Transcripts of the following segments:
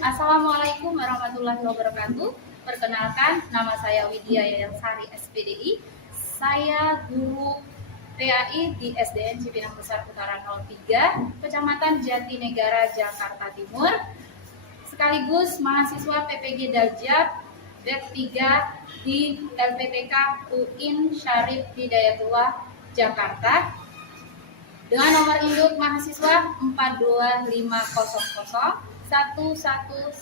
Assalamualaikum warahmatullahi wabarakatuh. Perkenalkan, nama saya Widya Yayansari SPDI. Saya guru PAI di SDN Cipinang Besar Utara 03, Kecamatan Jatinegara, Jakarta Timur. Sekaligus mahasiswa PPG Daljab BED 3 di LPTK UIN Syarif Hidayatullah, Jakarta. Dengan nomor induk mahasiswa 42500 11116.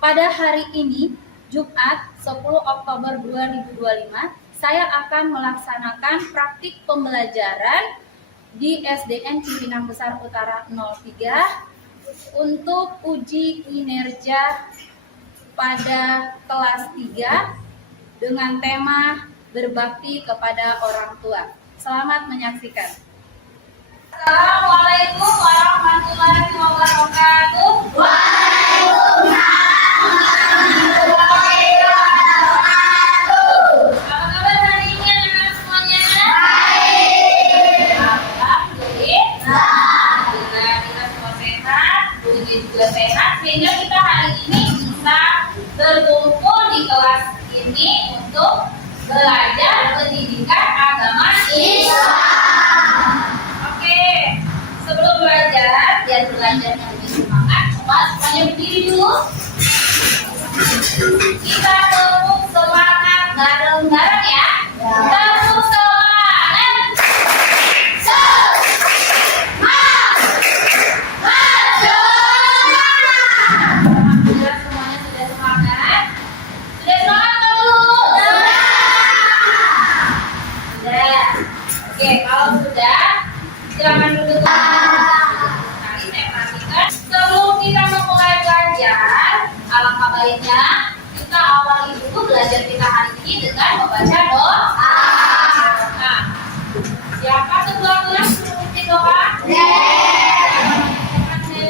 Pada hari ini, Jumat 10 Oktober 2025, saya akan melaksanakan praktik pembelajaran di SDN Cipinang Besar Utara 03 untuk uji kinerja pada kelas 3 dengan tema berbakti kepada orang tua. Selamat menyaksikan. Assalamualaikum warahmatullahi wabarakatuh. Waalaikumsalam warahmatullahi wabarakatuh. Apa kabar hari ini anak-anak semuanya? Baik. Alhamdulillah. Kita semua sehat, Budi juga sehat, sehingga kita hari ini bisa berkumpul di kelas ini untuk belajar pendidikan agama Islam. Sebelum belajar, biar belajarnya lebih semangat, coba semuanya berdiri dulu. Kita tepuk semangat bareng-bareng ya. Tepuk semangat. Alhamdulillah semuanya sudah semangat. Sudah semangat belum? Sudah. Oke, kalau sudah, silakan duduk. Sebelum kita memulai belajar, alangkah baiknya kita awali dulu belajar kita hari ini dengan membaca doa. Nah, siapa ketua kelas mengikuti doa? Yang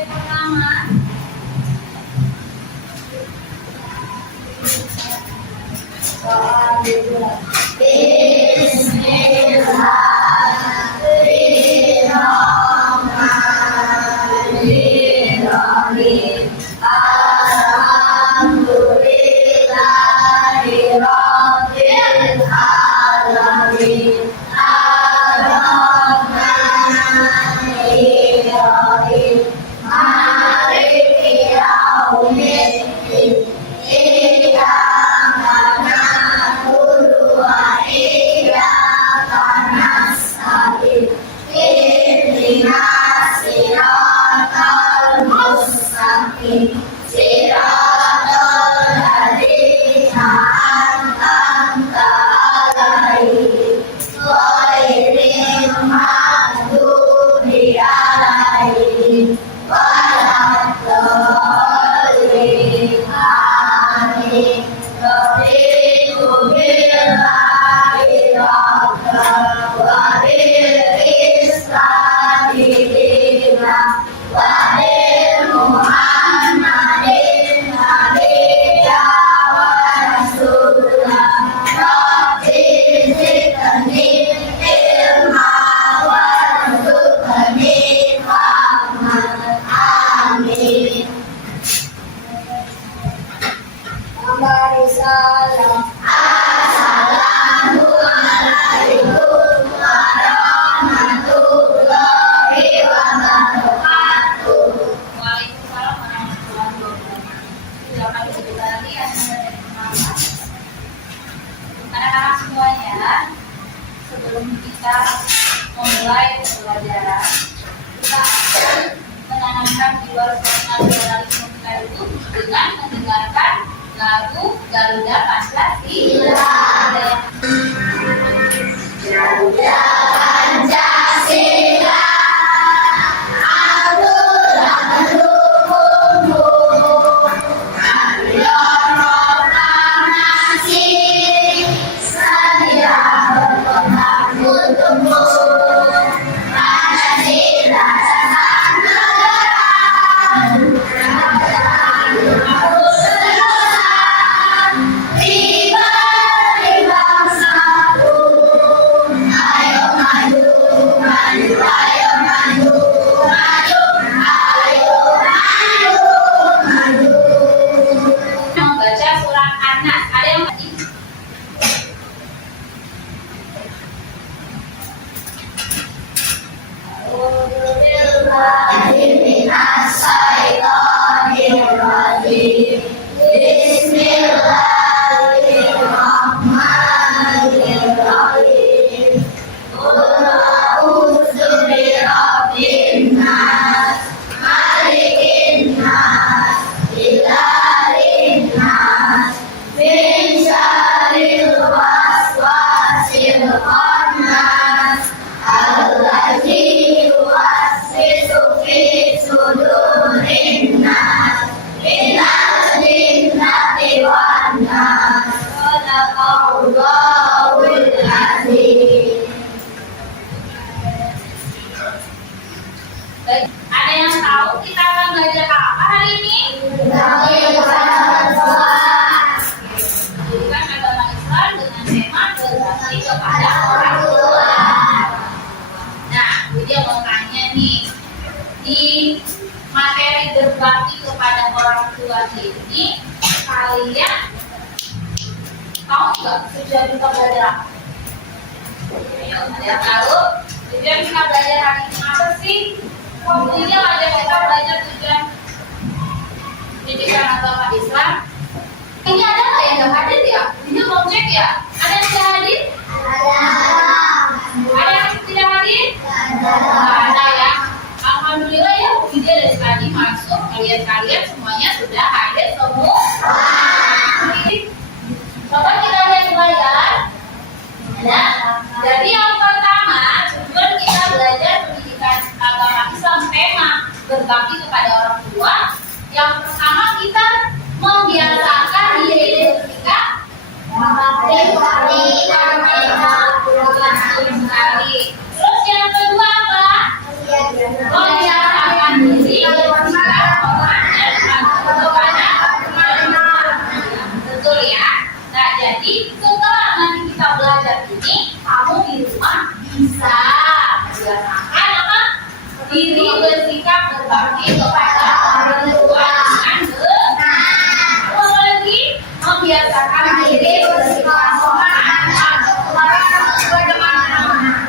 pertama. Anak-anak semuanya, sebelum kita memulai pembelajaran, kita akan menanamkan jiwa nasionalisme kita itu dengan mendengarkan lagu Garuda Pancasila. Garuda Pancasila, Abdullah mendukungmu. Ayo proklamasi, sedia berpegang untukmu. Pancasila sang negara, diberi bangsa. Ayo anak-anak. Ada yang Bismillahirrahmanirrahim. Bismillahirrahmanirrahim. Qul a'udzu birabbin nas, malikin nas, ilahin nas, min syarril waswasil khannas, allazi yuwaswisu fi sudurin nas, minal jinnati wan nas. Sadaqallahul azim. baik, ada yang tahu kita akan belajar apa hari ini? Bagi orang tua. Pendidikan agama Islam dengan tema berbakti kepada orang tua. Nah, dia mau tanya nih, di materi berbakti kepada orang tua ini, kalian tahu nggak tujuan kita belajar apa? Ayo, ada yang tahu? Tujuan kita belajar hari ini apa sih? Ini ada kita belajar tujuan pendidikan agama Islam. Ini ada nggak yang nggak hadir ya? Ini mau cek ya? Ada yang tidak hadir? Ada yang tidak hadir? Nggak ada ya. Alhamdulillah ya, video dari tadi masuk. Kalian semuanya sudah hadir semua. Coba kita lihat belajar. Ya. Jadi yang pertama, tujuan kita belajar pendidikan agama Islam tema berbakti kepada orang tua. Yang pertama kita membiasakan diri ketika sekali. Terus yang kedua apa? Membiasakan diri ketika betul ya. Nah, jadi setelah nanti kita belajar ini, kamu di rumah bisa membiasakan apa? Diri bersikap berbakti kepada orang tua dengan benar. Apalagi membiasakan diri bersikap sopan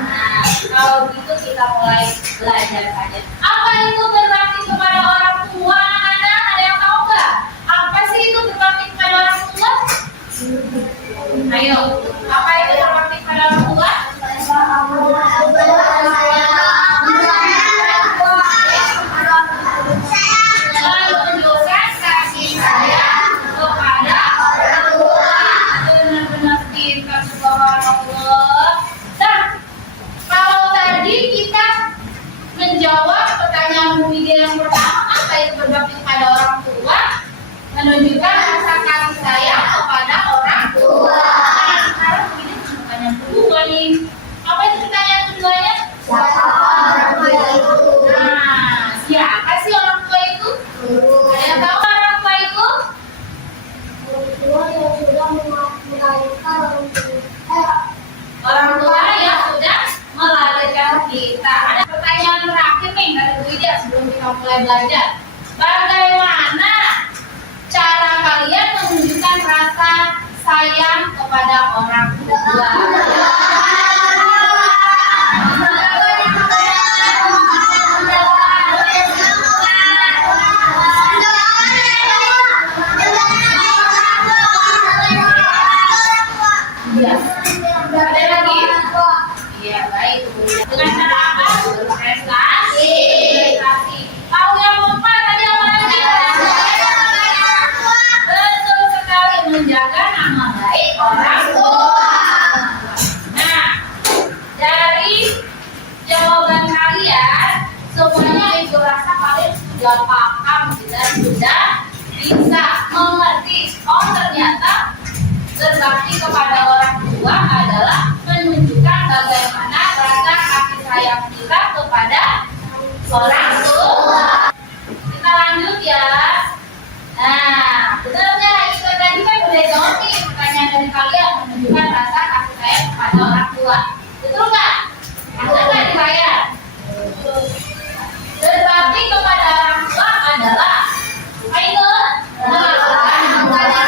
Nah, kalau gitu kita mulai belajar saja. Apa itu berbakti kepada orang tua, anak-anak? Ada yang tahu nggak? Apa sih itu berbakti kepada orang tua? Ayo, apa itu berbakti kepada orang tua? Selalu menunjukkan kasih sayang kepada orang tua. Benar-benar pintar, subhanallah. Nah, kalau tadi kita menjawab pertanyaan Bu Widya yang pertama, apa itu berbakti kepada orang tua? Menunjukkan rasa kasih sayang kepada orang tua. Nah, sekarang Bu Widya pertanyaan kedua nih. Apa itu pertanyaan keduanya? Nah, siapa sih orang tua itu? Ada yang tahu orang tua itu? Orang tua yang sudah melahirkan kita. Ada pertanyaan terakhir nih dari Bu Widya sebelum kita mulai belajar. Bagaimana cara kalian menunjukkan rasa sayang kepada orang tua? Iya. Ada lagi? Iya, baik. Dengan cara apa? Prestasi. Tahu yang keempat tadi apa lagi? Betul sekali, menjaga nama baik orang tua. Nah, dari jawaban kalian, semuanya itu rasa kalian sudah paham dan sudah bisa mengerti. Oh, ternyata berbakti kepada orang tua adalah menunjukkan bagaimana rasa kasih sayang kita kepada orang tua. Kita lanjut ya. Nah, benar nggak? Itu tadi kan udah jawab nih pertanyaan dari kalian, menunjukkan rasa kasih sayang kepada orang tua. Betul nggak? Betul nggak dibayar? Berbakti kepada orang tua adalah apa itu? Melakukan kepada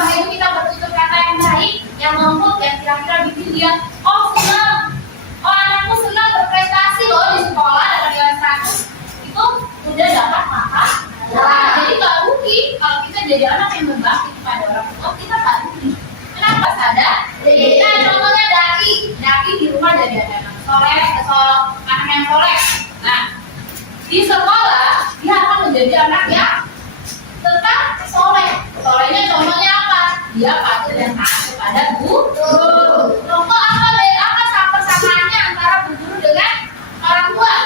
Setelah itu kita bertutur kata yang baik, yang lembut, yang kira-kira bikin dia oh senang, oh anakku senang berprestasi loh di sekolah dapat nilai 100, itu udah dapat maka. Nah, jadi nggak rugi kalau kita jadi anak yang berbakti kepada orang tua, kita nggak rugi. Kenapa sadar? Nah, contohnya Daki di rumah jadi anak soleh, anak yang soleh. Nah, di sekolah dia akan menjadi anak yang tetap soleh. Solehnya contohnya apa? Dia patuh dan taat kepada guru. Contoh apa deh? Apa persamaannya antara bu guru dengan orang tua?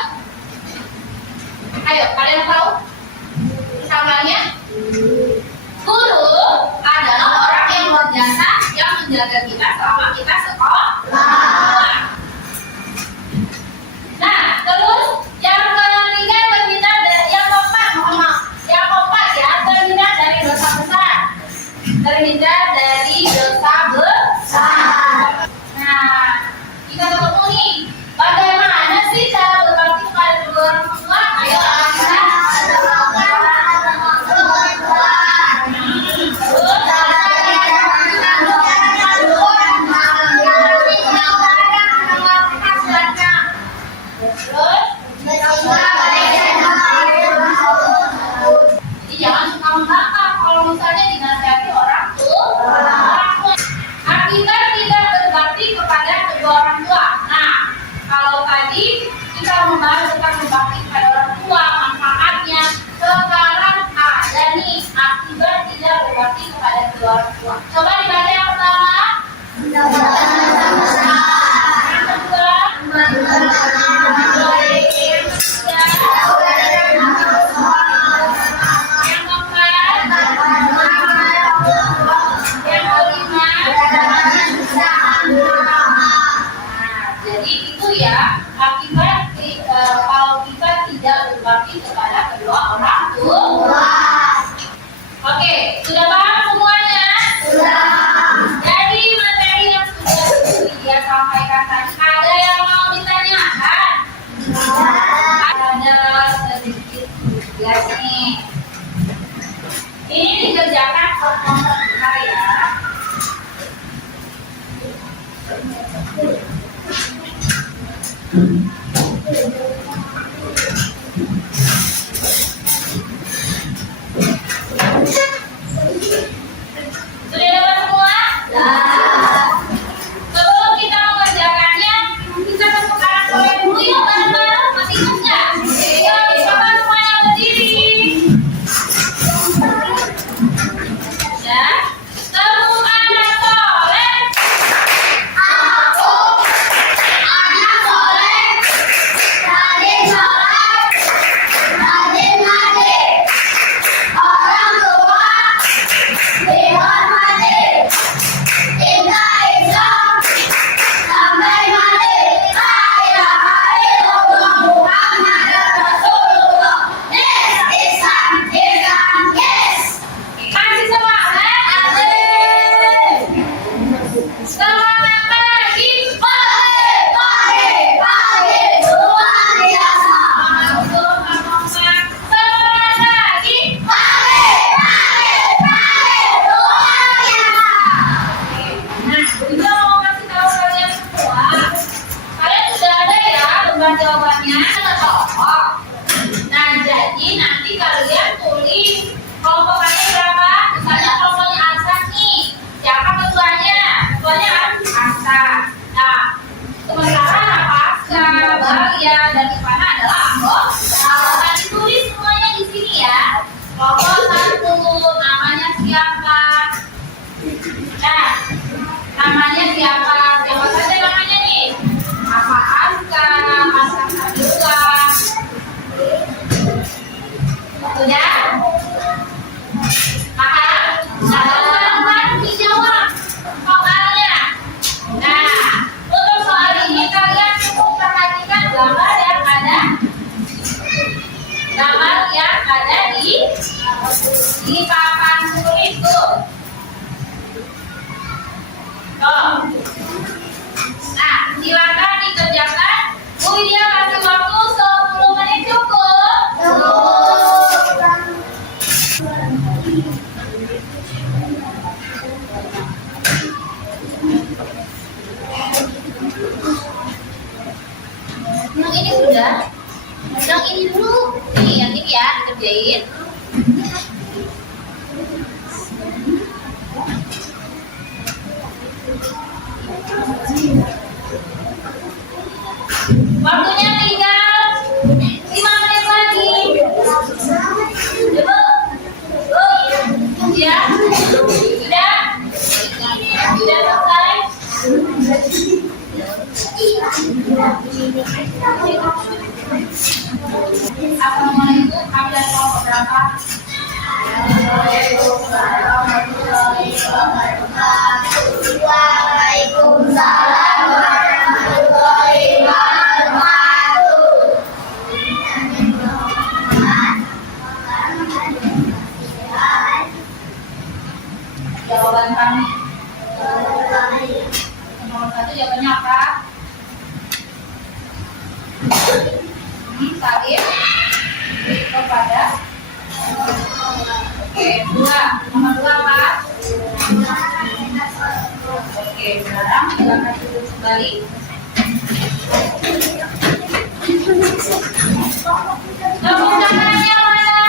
Ayo, kalian tahu persamaannya? Guru adalah orang yang luar biasa yang menjaga kita selama kita sekolah. Nah, terus yang ketiga terhindar dari yang keempat ya, terhindar dari dosa besar. Terhindar dari dosa besar. Nah, kita ketemu nih, bagaimana sih cara berbakti kepada kedua orang tua? Ayo kita. Jadi jangan suka membangkang kalau misalnya dinasihati orang tua. Akibat tidak berbakti kepada kedua orang tua. Nah, kalau tadi kita membahas tentang berbakti kepada orang tua, manfaatnya. Sekarang ada nih akibat tidak berbakti kepada kedua orang tua. Coba dibaca yang pertama. Yang kedua. Akibat kalau kita tidak berbakti kepada kedua orang tua. Oke, sudah paham semuanya? Sudah. Jadi materi yang sudah dia sampaikan tadi, ada yang mau ditanyakan? Ada sedikit ya nih. Ini dikerjakan sebentar ya. Sudah dapat semua? Sebelum kita mengerjakannya, kita masuk arah soleh dulu yuk bareng-bareng. Masih ingat nggak? Yuk, coba semuanya berdiri. Ya, tepuk anak soleh. Anak soleh, rajin sholat, rajin ngaji, orang tua dihormati, cinta Islam sampai mati. La ilaha illallah Muhammadur Rasulullah. Yes, Islam, yes. Kasih semangat. Semangat pagi. Pagi, luar biasa. Semangat pagi. Luar biasa. Nah, Bunda mau kasih tahu kalian semua. Kalian sudah ada ya beban jawabannya? Oh. Nah, jadi nanti kalian tulis kelompokannya berapa? Misalnya kelompoknya Arsa nih. Siapa ketuanya? Ketuanya Arsa. Nah, sementara Nafasa, Balia, dan Ivana adalah anggota. Nah, ditulis semuanya di sini ya. Kelompok 1, namanya siapa? Nah, namanya siapa? Siapa saja namanya nih? Apa Aska, Aska Sadula. Sudah? Paham? Nah, sekarang dijawab soalnya. Nah, untuk soal ini kalian cukup perhatikan gambar yang ada di papan tulis tuh. Tuh. Yang ini dulu. Nih, yang ini ya dikerjain. Waktunya tinggal 5 menit lagi. Coba. Ya. Sudah? Sudah selesai? Assalamualaikum, kalian kelompok berapa? Waalaikumsalam warahmatullahi wabarakatuh. Jawaban kami. Nomor 1 jawabannya apa? Salim kepada. Oke, 2. Nomor 2 apa? Oke, sekarang silakan duduk kembali. Tepuk tangannya mana?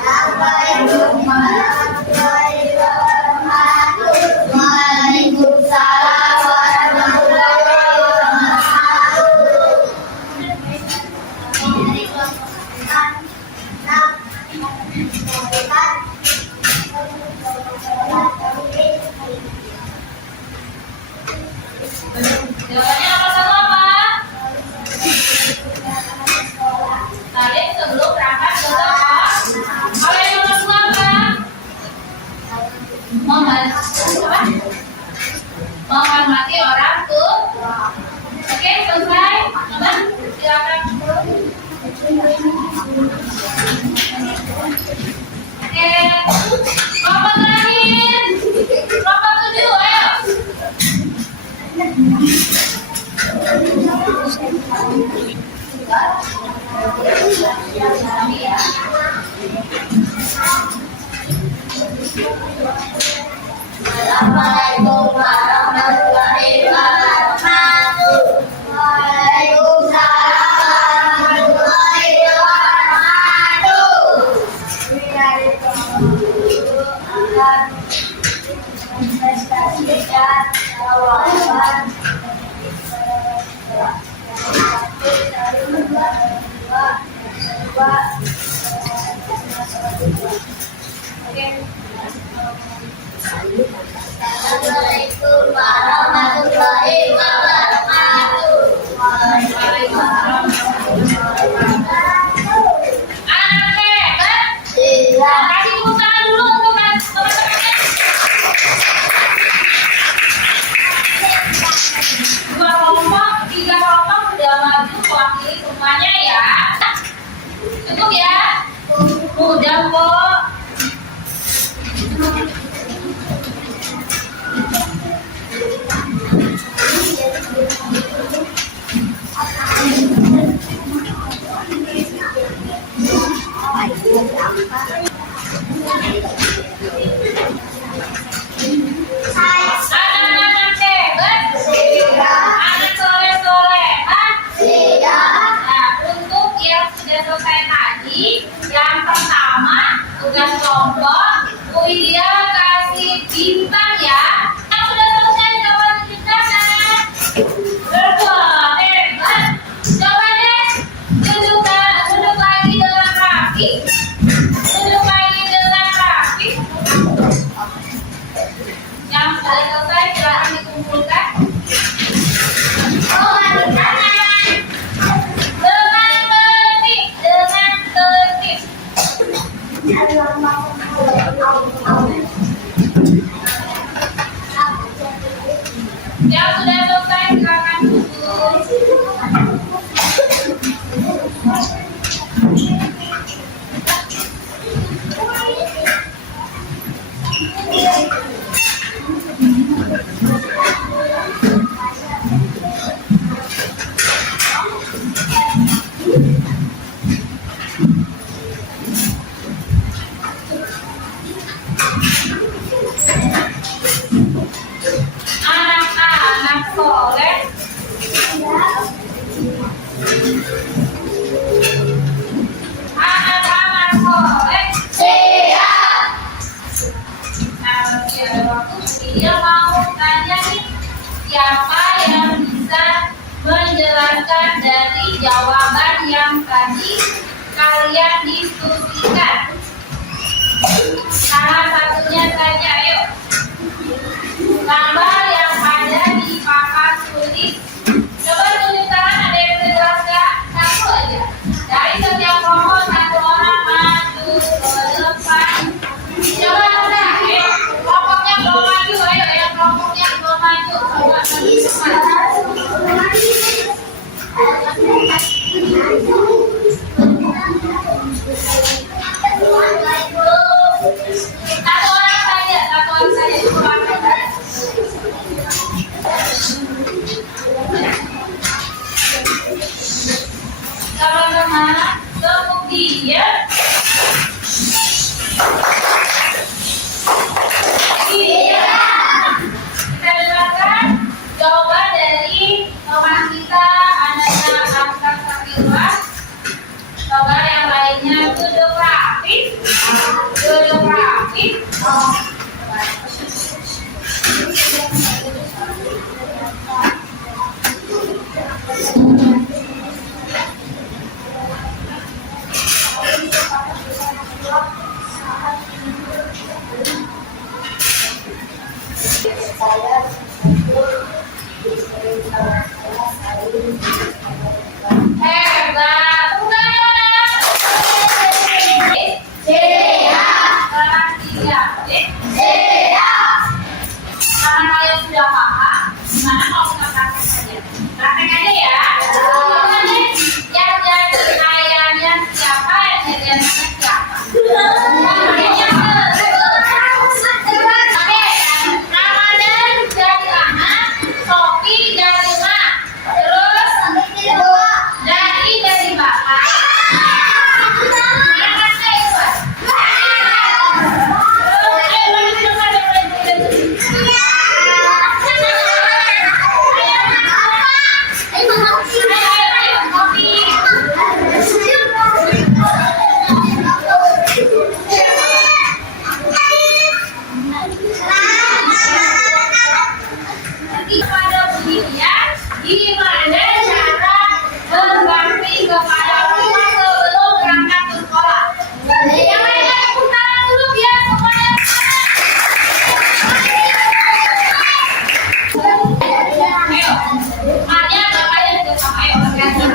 Assalamualaikum warahmatullahi wabarakatuh. Waalaikumsalam warahmatullahi Jawabannya nomor 1 apa? Tadi sebelum berangkat ke sekolah. Kalau yang nomor 2 apa? Menghormati orang tua. Oke, selesai. Teman, silakan. Oke, kelompok terakhir. Kelompok 7, ayo. Assalamualaikum warahmatullahi wabarakatuh. Waalaikumsalam warahmatullahi Assalamualaikum warahmatullahi wabarakatuh. Anak hebat. Iya. Kasih tepuk tangan dulu untuk teman-temannya. 2 kelompok, 3 kelompok sudah maju mewakili semuanya ya. Cukup ya? Mudah kok. Anak-anak hebat. Anak soleh-solehan. Nah, untuk yang sudah selesai tadi, yang pertama tugas kelompok, Bu Widya kasih bintang ya. Yang sudah selesai coba tunjukkan mana? Berbuat hebat. Coba deh duduk lagi dengan rapi. Duduk lagi dengan rapi. Yang sudah selesai silakan dikumpulkan. Dengan tertib. Yang sudah selesai silakan duduk. jawaban yang tadi kalian diskusikan. Salah satunya saja, ayo. Gambar yang ada di papan tulis. Coba tulis tangan, ada yang bisa jelaskan? Satu aja. Dari setiap kelompok satu orang maju ke depan. Coba kita, ayo. Kelompoknya belum maju, ayo. Yang kelompoknya belum maju. Coba maju cepat. Satu orang saja, satu orang saja. Coba kita. Teman-teman, kemudian kita dengarkan jawaban dari teman kita Ananda Angkat Sakila. Coba yang lainnya duduk rapi, duduk rapi. Hebat, bukan orang. Kelas 3. Karena kalian sudah paham, gimana kalau kita praktek saja? Praktek aja ya. Yang jadi ayahnya siapa, yang jadi anaknya siapa? Oke, Ramadan jadi anak, Sofi jadi mak, terus Dani jadi bapak. Anaknya itu. Kepada Budian, gimana cara berbakti kepada orang sebelum berangkat ke sekolah? Yang lainnya tepuk tangan dulu biar semuanya. Ayo, Maria, bapaknya juga sama. Ayo, bergantian.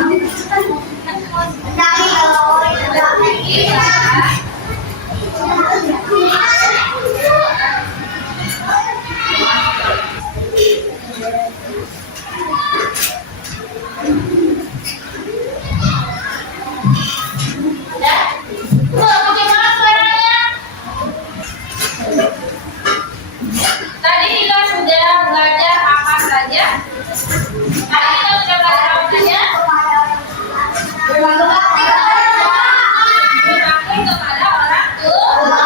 Iya. Ya? Bagaimana suaranya? Tadi kita sudah belajar apa saja? Berbakti kepada orang tua.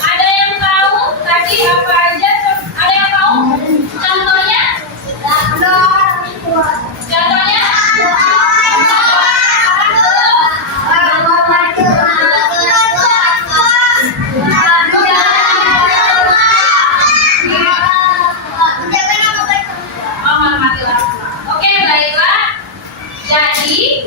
Ada yang tahu tadi apa aja? Ada yang tahu? Contohnya? Contohnya? Menghormati orang tua. Oke, baiklah. Jadi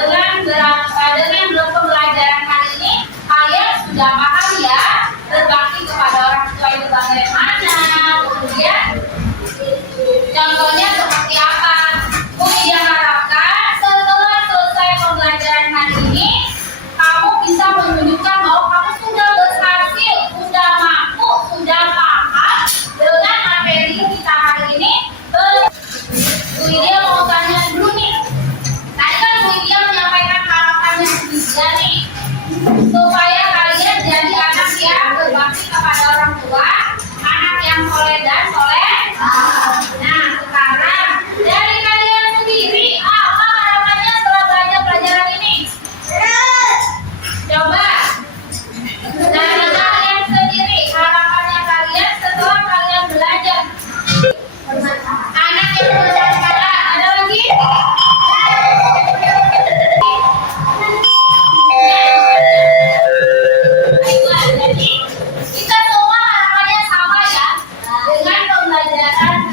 dengan pembelajaran kali ini kalian sudah paham ya berbakti kepada orang tua itu bagaimana, kemudian contohnya seperti apa. Kemudian harapkan setelah selesai pembelajaran hari ini kamu bisa menunjukkan bahwa kamu sudah berhasil, sudah mampu, sudah paham dengan materi kita hari ini. Bu Widya mau tanya dulu nih. Tadi kan Bu Widya menyampaikan harapannya juga nih, supaya kalian jadi anak yang berbakti kepada orang tua, anak yang soleh dan soleh. Nah, sekarang dari kalian sendiri apa harapannya setelah belajar pelajaran ini? Coba dari kalian sendiri harapannya kalian setelah kalian belajar. Anak yang berbicara, ada lagi? Baiklah, jadi kita semua harapannya sama ya, dengan pembelajaran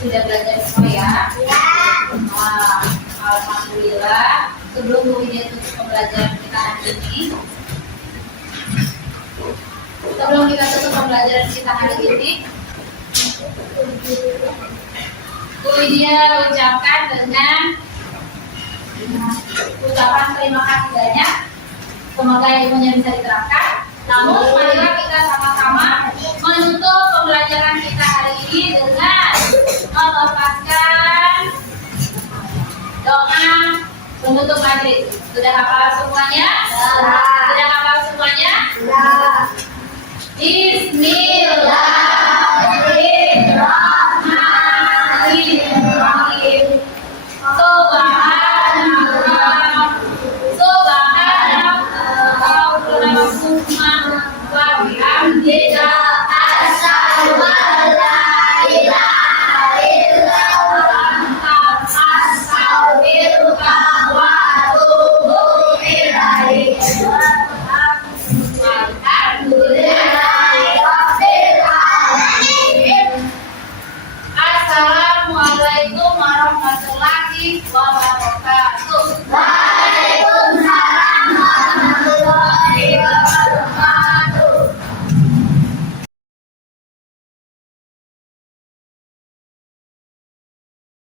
Sudah belajar semua ya? Ya. Nah, alhamdulillah. Sebelum Bu Widya tutup pembelajaran kita hari ini, sebelum kita tutup pembelajaran kita hari ini, Bu Widya ucapkan dengan ucapan terima kasih banyak. Semoga ilmunya bisa diterapkan. Namun, marilah kita sama-sama menutup pembelajaran kita hari ini dengan melepaskan doa penutup majelis. Sudah hafal semuanya? Sudah hafal semuanya? Bismillahirrahmanirrahim. Subhanallah, subhanallah, wa bihamdika, Asyhadu an la ilaha illallah, astaghfiruka wa atubu ilaik. Alhamdulillahirabbil alamin. Assalamualaikum warahmatullahi wabarakatuh.